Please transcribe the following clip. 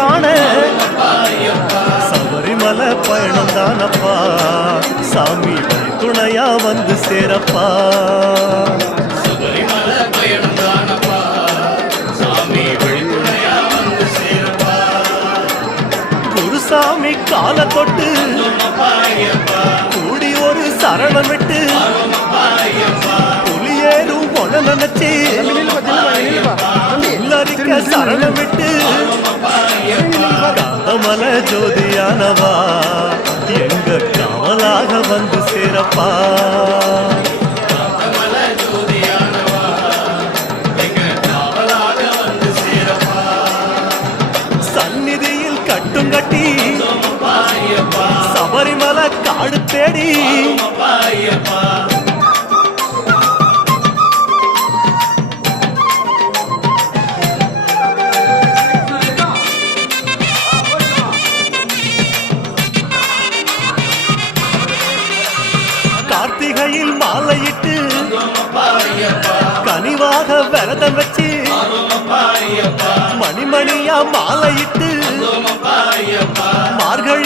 காண சபரிமலை பயணம் தானப்பா சாமி துணையா வந்து சேரப்பா குருசாமி கால தொட்டு கூடி ஒரு சரணமிட்டு புலியேறும் பொல நினைச்சு உள்ளரிக்க சரணமிட்டு காந்தமல ஜோதியானவா எங்க காவலாக வந்து சேரப்பா சந்நிதியில் கட்டும் கட்டி சபரிமலை காடு தேடி கார்த்திகையில் மாலையிட்டு கனிவாக விரதம் வச்சு மணிமணியா மாலையிட்டு மார்கழி